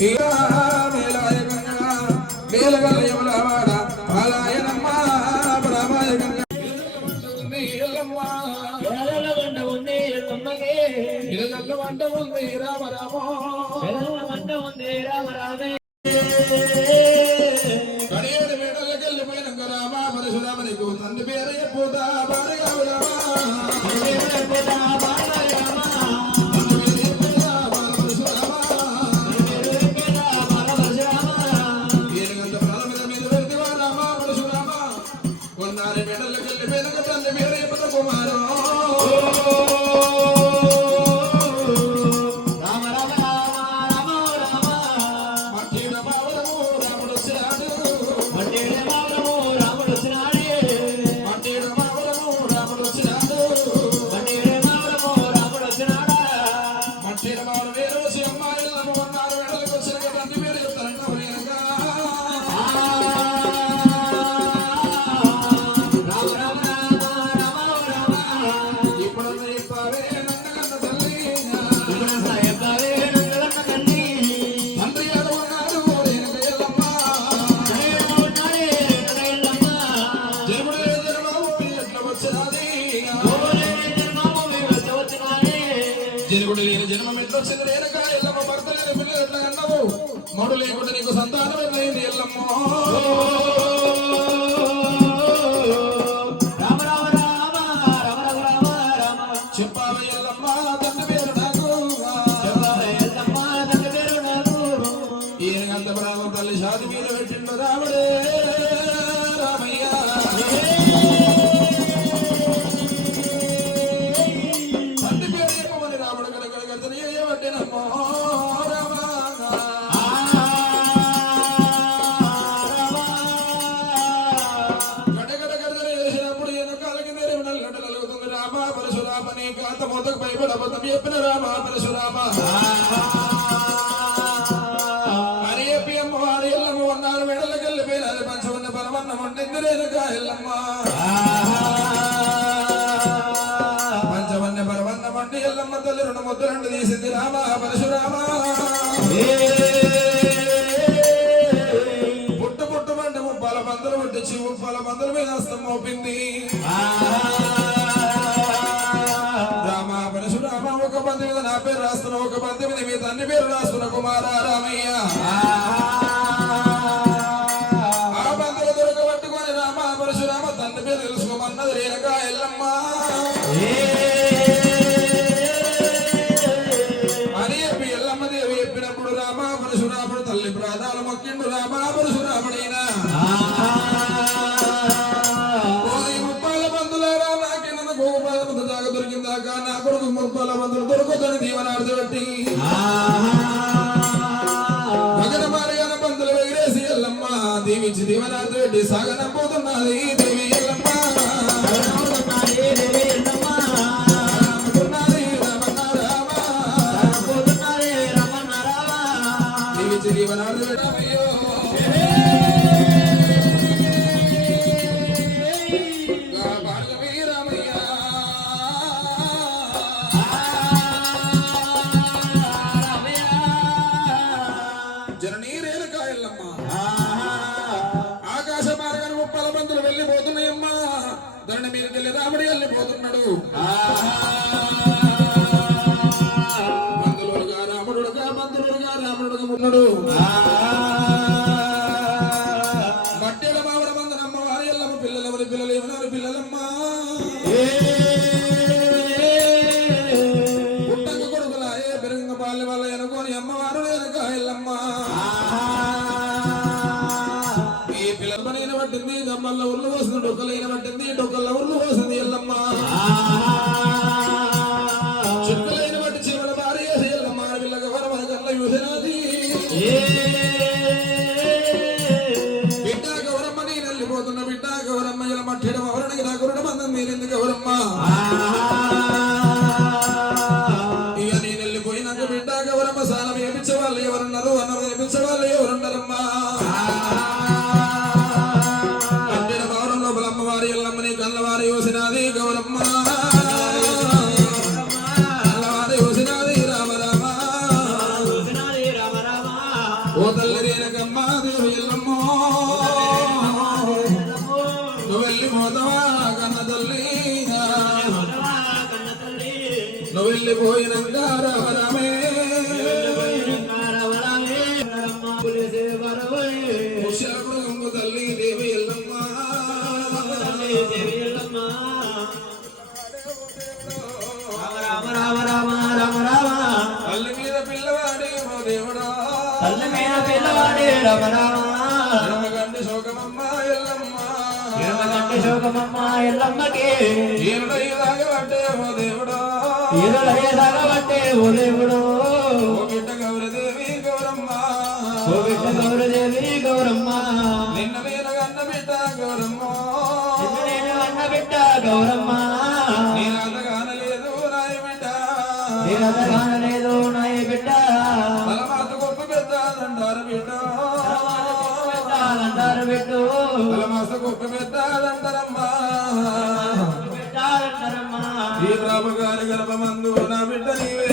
E... చెప్పిన రామ పరశురామ అని చెప్పి అమ్మవారు ఎల్లమ్మ ఉన్నారు మెడలకు వెళ్ళిపోయిన అది మంచి ఉన్న పరమన్నం రెండు ముద్దులంటూ తీసింది రామ పరశురామ. పుట్టు పుట్టమంటే ముప్పాల మందులు పుట్టించి ముప్పాల మందుల మీద హస్తం మోపింది. పేరు రాస్తున్న ఒక పంతొమ్మిది మీ తండ్రి పేరు రాస్తున్న కుమారా రామయ్య. ரெண்டு சகன போதும் நாளை தேவி அல்லம்மா ஜீவனாடு ஐயோ రాముడు వెళ్ళిపోతున్నాడు మందులుగా రాముడుగా మందులుగా రాముడుగా ఉన్నాడు. ఓ తల్లి రేణకమ్మ దేవి ఎల్లమ్మో నువ్వు వెళ్ళి మోదవా కన్న తల్లి నువ్వు శోకమమ్మ ఎల్లమ్మ. ఎల్లమ్మకి. ఈరుడయ్యదాగబట్టే ఓ దేవుడా ఈరుడయ్యదగబట్టే ఓ దేవుడు ఓ బిడ్డ గౌరదేవి గౌరమ్మ. ఓ బిడ్డ గౌరదేవి గౌరమ్మ. నిన్న నేను గన్న బిడ్డ గౌరమ్మ. నిన్ను నేను అన్న బిడ్డ గౌరమ్మ. గొప్ప పెద్ద దండరమ్మా పెట్టాలంటారమ్మా ఈ రామగారి గర్భమందు నా బిడ్డ నీవే.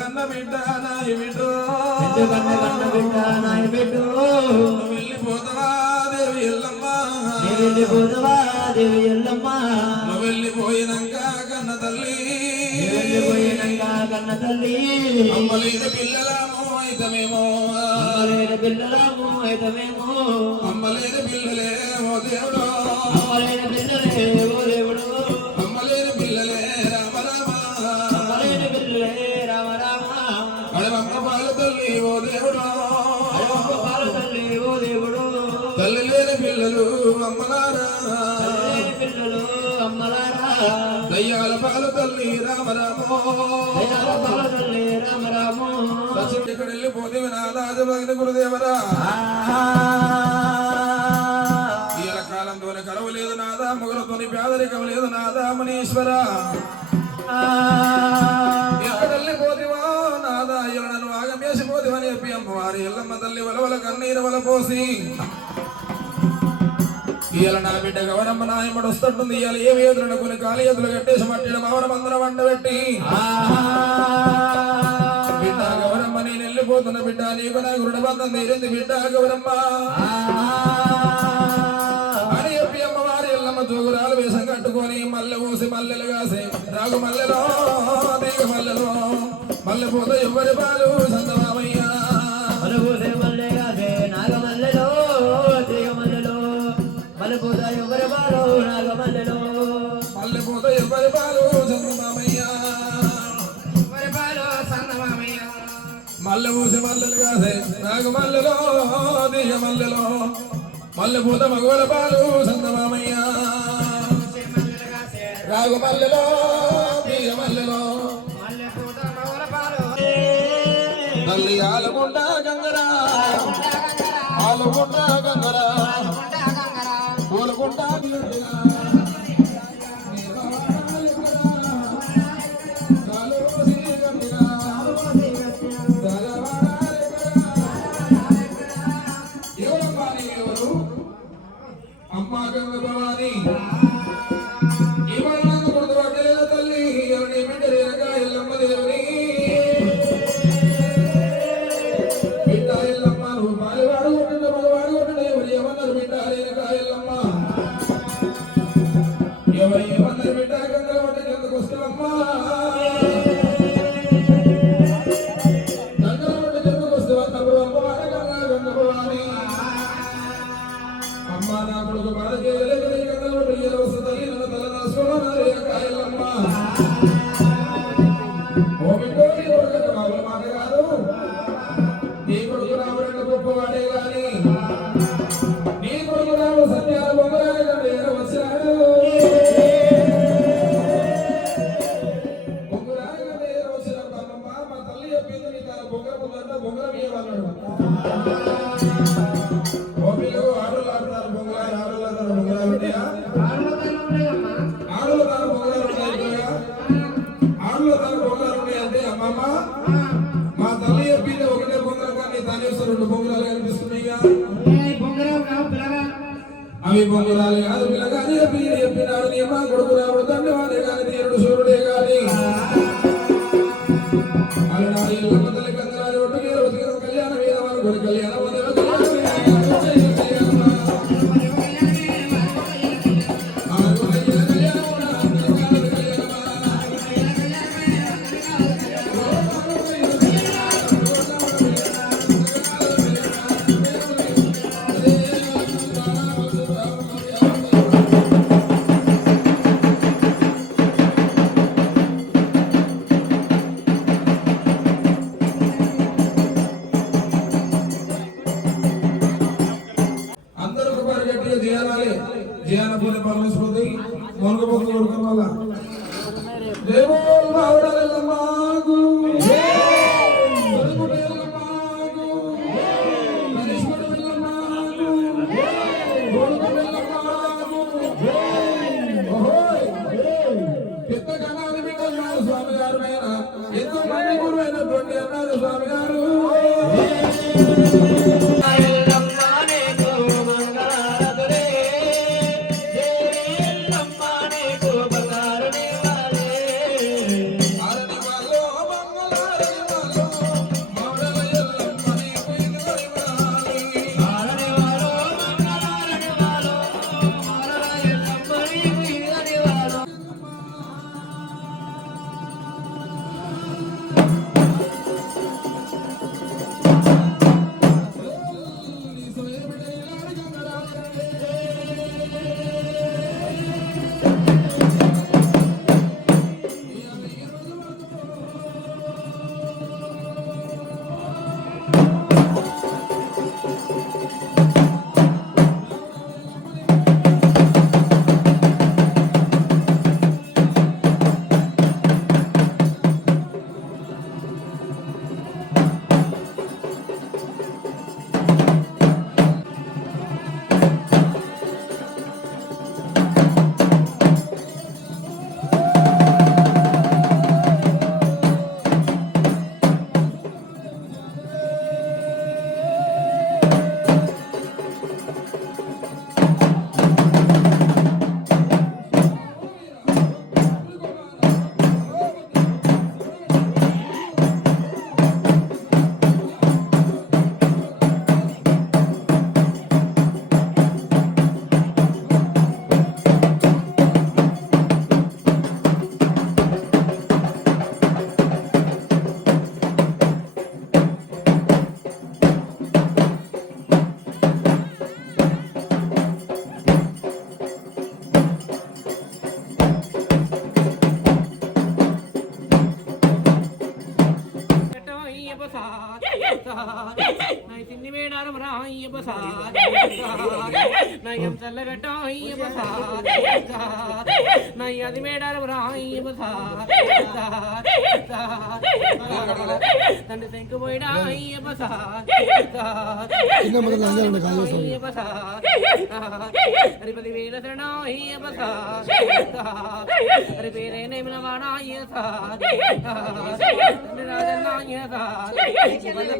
కన్న బిడ్డ నాయ బిడ్డ ఎందుకంటే కన్న బిడ్డ నాయ బిడ్డు వెళ్ళిపోతావా దేవి ఎల్లమ్మ? నీ వెళ్ళిపోదువా దేవి ఎల్లమ్మ? వెళ్ళిపోయినాక కన్న తల్లి. వెళ్ళిపోయినాక కన్న తల్లి. అమ్మలేని పిల్లలము అయితమేమో అమ్మలేని పిల్లలము అయితమేమో అమ్మలేని పిల్లలేమో దేవుడు. అమ్మలేని పిల్లలే ఓ దేవుడు. తల్లి లేని పిల్లలు అమ్మలారా. పిల్లలు అమ్మలారా. దయ్యాల పాల తల్లి రామ రామో దయాల పాల తల్లి రామ రాము సచిన్ ఇక్కడ వెళ్ళిపోతే నా రాజభగిన గురుదేవరా ఈల కాలంతోనే కరువు లేదు నాదా మొగలతోని పేదరికం లేదు నాదా మునీశ్వర. ఎక్కడ వెళ్ళిపోతివా నాదా ఇలా నన్ను ఆగమేసిపోతివని చెప్పి అమ్మవారి ఎల్లమ్మ తల్లి వలవల కన్నీరు వల పోసి ఇవాళ నా బిడ్డ గౌరమ్మ నాయమ్మడు వస్తుంటుంది. ఇవాళ ఏ వేదులను కొన్ని కాలి ఎదులు కట్టేసి మట్టిన భవనం అందరం వండబెట్టి బిడ్డ గౌరమ్మ నేను వెళ్ళిపోతున్న బిడ్డ నీకు నా గురుడ బంధం తీరింది బిడ్డ గౌరమ్మ. అని చెప్పి అమ్మవారి ఎల్లమ్మ జోగురాలు వేషం కట్టుకొని మల్లె ఊసి మల్లెలు కాసే రాగు మల్లెలో తీగ మల్లెలో మల్లె పోత ఎవరి పాలు సంతమామయ్యా ఎవరి పాలు సంతమామయ్యా ఎవరి మల్లెలు కాసే నాకు మల్లెలో తీగ మల్లెలో. మల్లె పూత మగవల పాలు సంతమామయ్యా రాగు మల్లెలో తీగ మల్లెలో. తల్లి ఆలగుండ గంగరా ఆలగుండ గంగ అమ్మ నా కొడుకు బాధ చేయలేక నీ గంగ కొట్టి ఏదో వస్తుంది నన్ను తల దాచుకోమన్నా రేఖ ఎల్లమ్మ رب العالمين நான் சின்னி வேடாரம் ஐயப்ப சாதி நான் என் செல்ல கட்டம் ஐயப்ப சாதி நான் அது மேடாரம் ஐயப்ப சாதி தண்டு செங்கு போயிடா ஐயப்ப சாதி ஐயப்ப சாதி அரிபதி வீரசரணா ஐயப்ப சாதி அரிபேரே நேமனவானா ஐயப்ப சாதி. ராஜன்னா ஐயப்ப சாதி.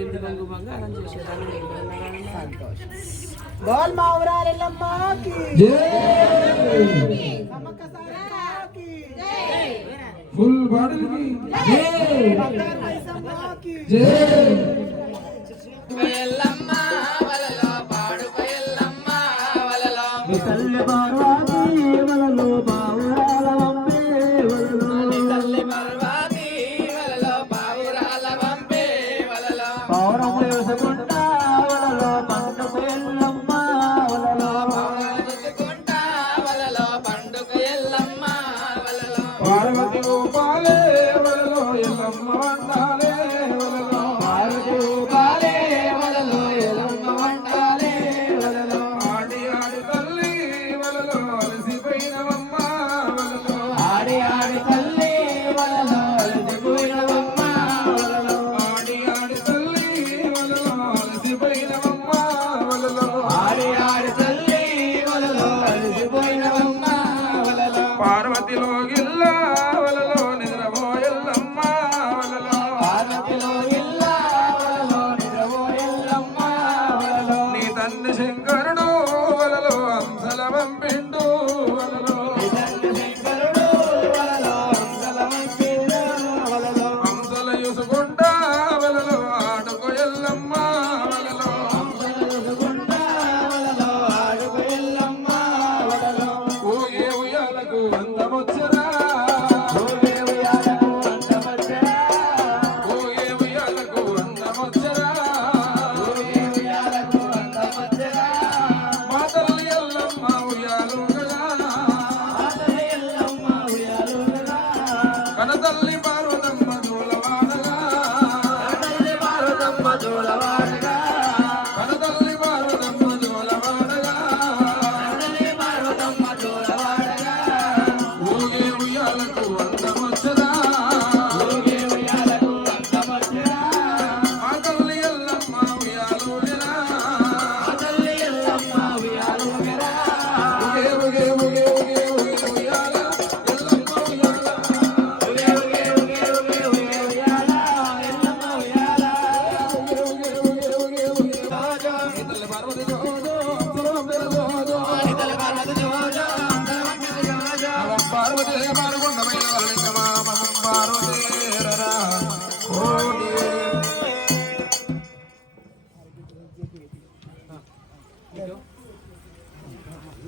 విందుగా బంగారం చేసేదాన్ని సంతోషం గోల్ ఫుల్ బాడీకి జై. ఎల్లమ్మ